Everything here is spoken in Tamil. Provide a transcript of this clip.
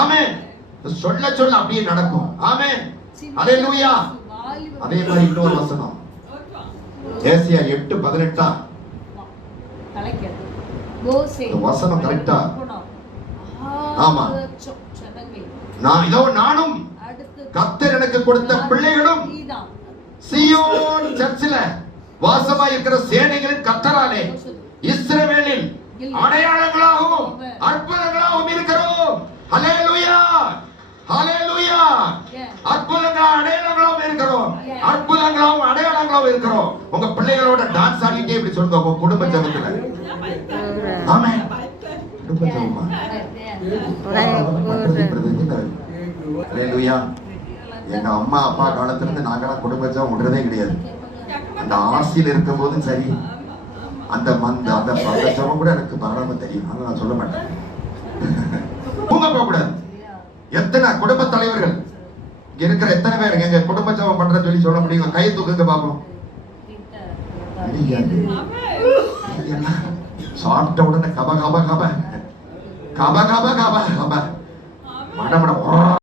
ஆமென். சொல்ல சொல்ல அப்படியே நடக்கும். ஆமென். ஹalleluya. அதே மாதிரி இன்னொரு வசனம் ஏசாயா 8:18. இந்த வசனம் கரெக்ட்டா? ஆமா. நானும் கர்த்தர் எனக்கு கொடுத்த பிள்ளைகளும் சீயோன் சர்ச்சில வாசமா இருக்கிற சேனைகளின் கர்த்தராலே இஸ்ரவேலில் அடையாளங்களாகவும் அற்புதங்களாகவும் இருக்கிறோம். ஹalleluya. ஹalleluya. அற்புதங்களாகவும் அடையாளங்களாகவும் இருக்கிறோம். அற்புதங்களாகவும் அடையாளங்களாகவும் இருக்கிறோம். உங்க பிள்ளைகளோட டான்ஸ் ஆடிட்டே இப்படி சொல்லுங்க உங்க குடும்ப ஜெபத்துல. ஆமென். குடும்ப ஜெபமா. ஹalleluya. எங்க அம்மா அப்பா காலத்துல இருந்து நாங்கெல்லாம் குடும்ப ஜெபம் விடுறதே கிடையாது. அந்த ஆசியில் இருக்கும் போதும் சரி, அந்த ஜெபம் கூட எனக்கு பரவாயில்ல தெரியும். ஆனா நான் சொல்ல மாட்டேன். தூங்க போக கூடாது. எத்தனை குடும்ப தலைவர்கள் இங்க இருக்கிற எத்தனை பேர் எங்க குடும்ப ஜெபம் பண்றேன்னு சொல்லி சொல்ல முடியும்? கையை தூக்குங்க பாப்போம். சாப்பிட்ட உடனே கப கப கப கப கப கப